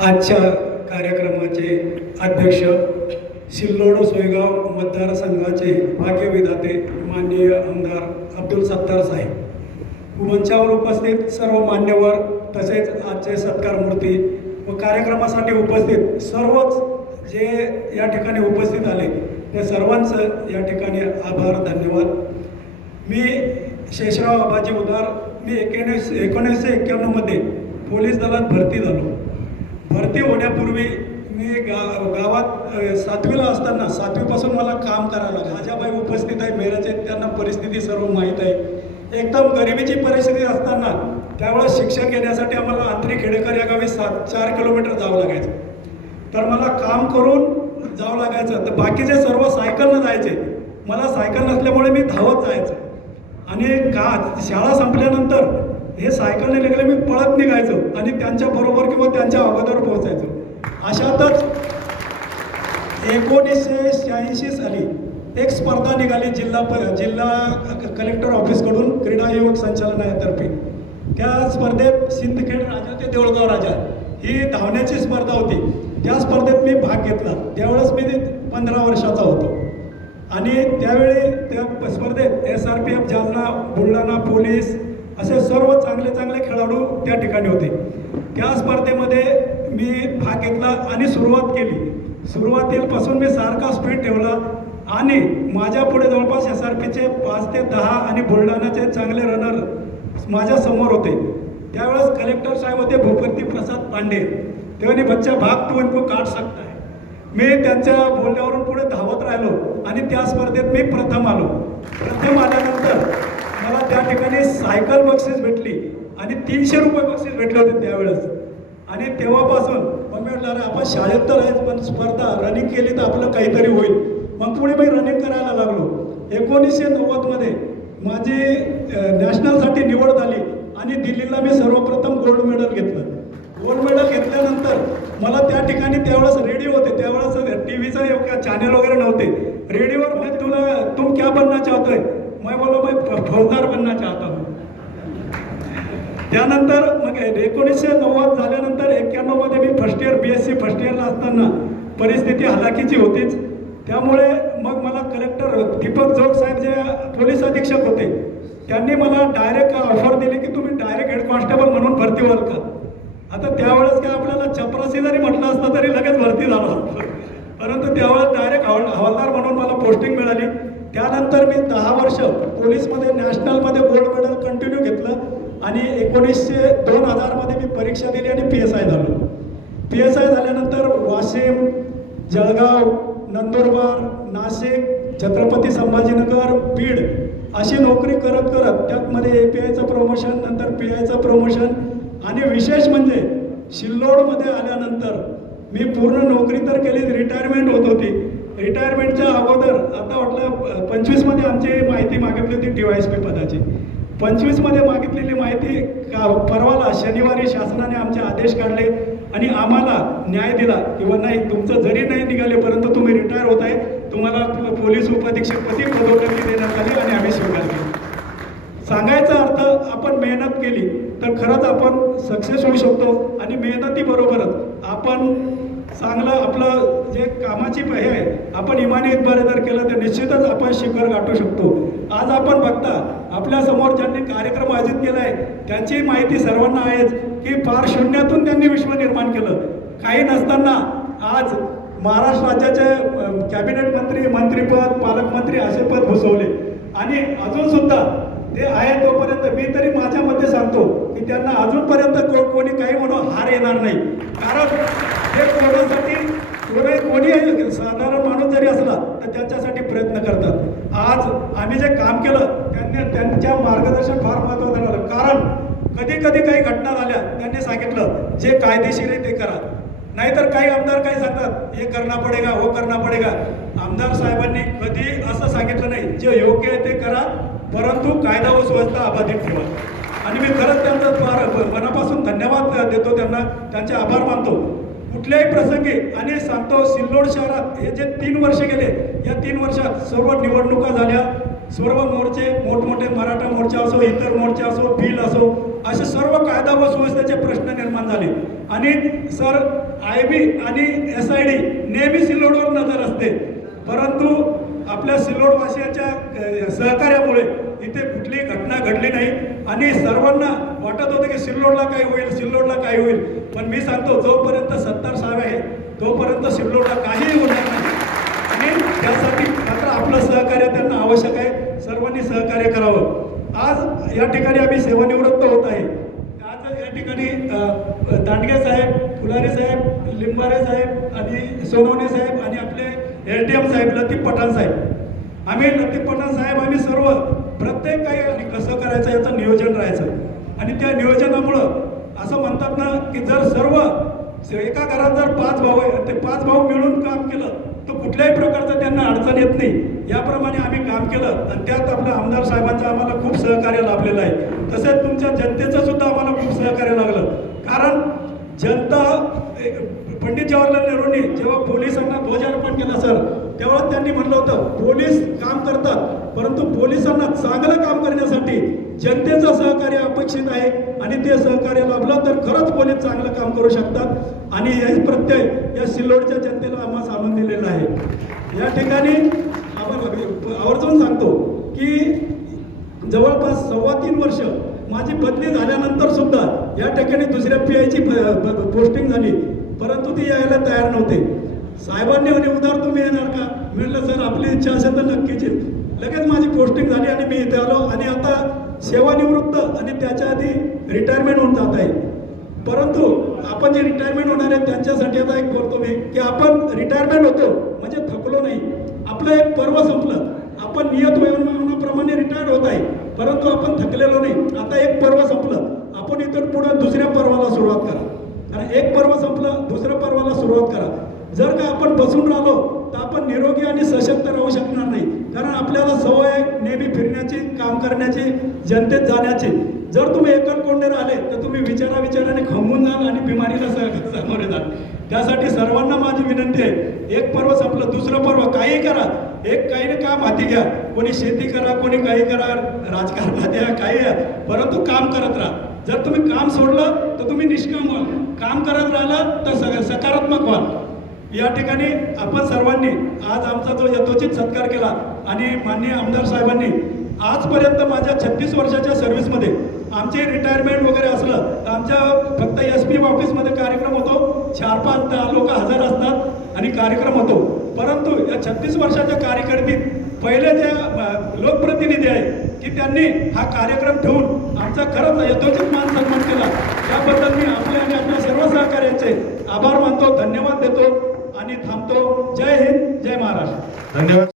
आजच्या कार्यक्रमाचे अध्यक्ष सिल्लोड सोयगाव मतदारसंघाचे भाग्यविधाते माननीय आमदार अब्दुल सत्तार साहेब, मंचावर उपस्थित सर्व मान्यवर तसेच आजचे सत्कारमूर्ती व कार्यक्रमासाठी उपस्थित सर्वच जे या ठिकाणी उपस्थित आले त्या सर्वांचं या ठिकाणी आभार धन्यवाद। मी शेषराव आबाजी उदार, मी 1991 पोलीस दलात भरती झालो। भरती होण्यापूर्वी मी गावात 7वीला असताना 7वीपासून मला काम करायला लागलं। राजाबाई उपस्थित आहे मेराचे, त्यांना परिस्थिती सर्व माहीत आहे। एकदम गरिबीची परिस्थिती असताना त्यावेळेस शिक्षण घेण्यासाठी आम्हाला आंतरी खेडेकर या गावी 4 किलोमीटर जावं लागायचं। तर मला काम करून जावं लागायचं, तर बाकीचे सर्व सायकलनं जायचे, मला सायकल नसल्यामुळे मी धावत जायचं। आणि शाळा संपल्यानंतर हे सायकलने निघाले मी पळत निघायचो आणि त्यांच्या बरोबर किंवा त्यांच्या अगोदर पोहोचायचो। अशातच 1986 साली एक स्पर्धा निघाली जिल्हा कलेक्टर ऑफिसकडून क्रीडा युवक संचालनालयातर्फे। त्या स्पर्धेत सिंदखेड राजा ते देऊळगाव राजा ही धावण्याची स्पर्धा होती। त्या स्पर्धेत मी भाग घेतला। त्यावेळेस मी 15 वर्षाचा होतो आणि त्यावेळी त्या स्पर्धेत SRPF जालना, बुलढाणा पोलीस असे सर्व चांगले खेळाडू त्या ठिकाणी होते। त्या स्पर्धेमध्ये मी भाग घेतला आणि सुरुवात केली। सुरुवातीपासून मी सारखा स्पीड ठेवला आणि माझ्या पुढे जवळपास SRPचे 5 ते 10 आणि बुलढाणाचे चांगले रनर माझ्या समोर होते। त्यावेळेस कलेक्टर साहेब होते भूपती प्रसाद पांडे। ते म्हणे बच्चा भाग तू इनको काढ सकता है। मी त्यांच्या बोलण्यावरून पुढे धावत राहिलो आणि त्या स्पर्धेत मी प्रथम आलो। प्रथम आल्यानंतर मला त्या ठिकाणी सायकल बक्षीस भेटली आणि 300 रुपये बक्षीस भेटले होते त्यावेळेस। आणि तेव्हापासून मग मी म्हटलं अरे आपण शाळेत तर आहेच, पण स्पर्धा रनिंग केली तर आपलं काहीतरी होईल। मग पुढे मी रनिंग करायला लागलो। 1990 माझी नॅशनलसाठी निवड झाली आणि दिल्लीला मी सर्वप्रथम गोल्ड मेडल घेतलं। गोल्ड मेडल घेतल्यानंतर मला त्या ठिकाणी त्यावेळेस रेडिओ होते, त्यावेळेस टीव्हीचं चॅनल वगैरे नव्हते। रेडिओवर मैं तुम क्या बनना चाहते है? मैं बोला मैं फौजदार बनना चाहता हूँ। त्यानंतर मग 1990 झाल्यानंतर 91 मी फर्स्ट इयर BSc फर्स्ट इयरला असताना परिस्थिती हलाखीची होतीच। त्यामुळे मग मला कलेक्टर दीपक जोग साहेब जे पोलीस अधीक्षक होते त्यांनी मला डायरेक्ट ऑफर दिली की तुम्ही डायरेक्ट हेड कॉन्स्टेबल म्हणून भरती व्हाल का? आता त्यावेळेस काय आपल्याला चपरासी जरी म्हटलं असतं तरी लगेच भरती झालो असतो, परंतु त्यावेळेस डायरेक्ट हवालदार म्हणून मला पोस्टिंग मिळाली। त्यानंतर मी 10 वर्ष पोलीसमध्ये नॅशनलमध्ये गोल्ड मेडल कंटिन्यू घेतलं आणि 2000 मी परीक्षा दिली आणि PSI झालो। PSI झाल्यानंतर वाशिम, जळगाव, नंदुरबार, नाशिक, छत्रपती संभाजीनगर, बीड अशी नोकरी करत त्यातमध्ये APIचं प्रमोशन, नंतर PIचं प्रमोशन आणि विशेष म्हणजे सिल्लोडमध्ये आल्यानंतर मी पूर्ण नोकरी तर केली, रिटायरमेंट होत होती। रिटायरमेंटच्या अगोदर आता वाटलं 25 आमची माहिती मागितली होती DYSP पदाची। 25 मागितलेली माहिती परवाला शनिवारी शासनाने आमचे आदेश काढले आणि आम्हाला न्याय दिला किंवा नाही तुमचं जरी नाही निघाले परंतु तुम्ही रिटायर होत आहे, तुम्हाला पोलीस उपअधीक्षकपदी पदोन्नती देण्यात आली आणि आम्ही स्वीकार केली। सांगायचा अर्थ आपण मेहनत केली तर खरंच आपण सक्सेस होऊ शकतो आणि मेहनतीबरोबरच आपण चांगलं आपलं जे कामाची हे आहे आपण इमानी इतबारे जर केलं तर निश्चितच आपण शिखर गाठू शकतो। आज आपण बघता आपल्यासमोर ज्यांनी कार्यक्रम आयोजित केला आहे त्यांची माहिती सर्वांना आहेच की फार शून्यातून त्यांनी विश्व निर्माण केलं। काही नसताना आज महाराष्ट्र राज्याचे कॅबिनेट मंत्रीपद, पालकमंत्री असे पद भूषवले आणि अजूनसुद्धा ते आहे तोपर्यंत मी तरी माझ्या मते सांगतो की त्यांना अजूनपर्यंत कोणी काही म्हणून हार येणार नाही। कारण हे कोणासाठी कोणी साधारण माणूस जरी असला तर त्यांच्यासाठी प्रयत्न करतात। आज आम्ही जे काम केलं त्यांच्या मार्गदर्शन फार महत्त्वाचं झालं। कारण कधी काही घटना झाल्या त्यांनी सांगितलं जे कायदेशीर आहे ते करा, नाहीतर काही आमदार काय सांगतात हे करना पडेगा वो करना पडेगा। आमदार साहेबांनी कधी असं सांगितलं नाही, जे योग्य आहे ते करा परंतु कायदा व सुव्यवस्था अबाधित ठेवा। आणि मी खरंच त्यांचा मनापासून धन्यवाद देतो, त्यांना त्यांचे आभार मानतो कुठल्याही प्रसंगी। आणि सांगतो सिल्लोड शहरात हे जे 3 वर्ष गेले या 3 वर्षात सर्व निवडणुका झाल्या, सर्व मोर्चे मोठमोठे मराठा मोर्चा असो, इतर मोर्चा असो, बिल असो, असे सर्व कायदा व सुव्यवस्थेचे प्रश्न निर्माण झाले। आणि सर IB आणि SID नेहमी सिल्लोडवर नजर असते, परंतु आपल्या सिल्लोडवासियांच्या सहकार्यामुळे इथे कुठलीही घटना घडली नाही आणि सर्वांना वाटत होतं की सिल्लोडला काय होईल, सिल्लोडला काय होईल. पण मी सांगतो, जोपर्यंत सत्तार साहेब आहे तोपर्यंत सिल्लोडला काहीही होणार नाही आणि त्यासाठी मात्र आपलं सहकार्य त्यांना आवश्यक आहे. सर्वांनी सहकार्य करावं. आज या ठिकाणी आम्ही सेवानिवृत्त होत आहे. आज या ठिकाणी दांडगे साहेब, फुलारे साहेब, लिंबारे साहेब आणि सोनवणे साहेब आणि आपले LTM साहेब, लतीफ पठाण साहेब, लतीफ पठाण साहेब आम्ही सर्व प्रत्येक काही आणि कसं करायचं याचं नियोजन राहायचं आणि त्या नियोजनामुळं असं म्हणतात ना की जर सर्व एका घरात जर 5 भाऊ आहे ते 5 भाऊ मिळून काम केलं तर कुठल्याही प्रकारचं त्यांना अडचण येत नाही. याप्रमाणे आम्ही काम केलं आणि त्यात आपल्या आमदार साहेबांचं आम्हाला खूप सहकार्य लाभलेलं आहे. तसेच तुमच्या जनतेचं सुद्धा आम्हाला खूप सहकार्य लागलं, कारण जनता पंडित जवाहरलाल नेहरूंनी जेव्हा पोलिसांना ध्वजारोपण केलं सर, तेव्हा त्यांनी म्हटलं होतं पोलीस काम करतात, परंतु पोलिसांना चांगलं काम करण्यासाठी जनतेचं सहकार्य अपेक्षित आहे आणि ते सहकार्य लाभलं तर खरंच पोलीस चांगलं काम करू शकतात आणि हेच प्रत्यय या सिल्लोडच्या जनतेला आम्हाला आणून दिलेला आहे. या ठिकाणी आपण आवर्जून सांगतो की जवळपास 3.25 वर्ष माझी बदली झाल्यानंतर सुद्धा या ठिकाणी दुसऱ्या PIची पोस्टिंग झाली, परंतु ती यायला तयार नव्हते. साहेबांनी म्हणे उद्या तुम्ही येणार का? म्हटलं सर आपली इच्छा असेल तर नक्कीच येईल. लगेच माझी पोस्टिंग झाली आणि मी इथे आलो आणि आता सेवानिवृत्त आणि त्याच्या आधी रिटायरमेंट होऊन जात आहे. परंतु आपण जे रिटायरमेंट होणार आहे त्यांच्यासाठी आता एक बोलतो मी की आपण रिटायरमेंट होतो म्हणजे थकलो नाही. आपलं एक पर्व संपलं, आपण नियत वयोमानाप्रमाणे रिटायर होत आहे, परंतु आपण थकलेलो नाही. आता एक पर्व संपलं, आपण इथून पुढे दुसऱ्या पर्वाला सुरुवात करा. कारण एक पर्व संपलं, दुसऱ्या पर्वाला सुरुवात करा. जर का आपण बसून राहिलो तर आपण निरोगी आणि सशक्त राहू शकणार नाही, कारण आपल्याला सवय आहे नेहमी फिरण्याची, काम करण्याची, जनतेत जाण्याची. जर तुम्ही एकलकोंडे राहिले तर तुम्ही विचाराने खंबून जाल आणि बिमारीला सामोरे जाल. त्यासाठी सर्वांना माझी विनंती आहे, एक पर्व संपलं, दुसरं पर्व काही करा, काही काम हाती घ्या. कोणी शेती करा, कोणी काही करा, राजकारणात या, काही या, परंतु काम करत राहा. जर तुम्ही काम सोडलं तर तुम्ही निष्काम व्हाल, काम करत राहिलं तर सकारात्मक व्हाल. या ठिकाणी आपण सर्वांनी आज आमचा जो यथोचित सत्कार केला आणि माननीय आमदार साहेबांनी आजपर्यंत माझ्या 36 वर्षाच्या सर्व्हिसमध्ये आमचे रिटायरमेंट वगैरे असलं तर आमच्या फक्त SP ऑफिसमध्ये कार्यक्रम होतो, 4-5 लोक हजर असतात आणि कार्यक्रम होतो. परंतु या 36 वर्षाच्या कारकिर्दीत पहिले जे लोकप्रतिनिधी आहे की त्यांनी हा कार्यक्रम ठेवून आमचा खरंच यथोचित मान सन्मान केला. त्याबद्दल मी आपले आणि आपल्या सर्व सहकार्याचे आभार मानतो, धन्यवाद देतो आणि थांबतो. जय हिंद, जय महाराष्ट्र. धन्यवाद.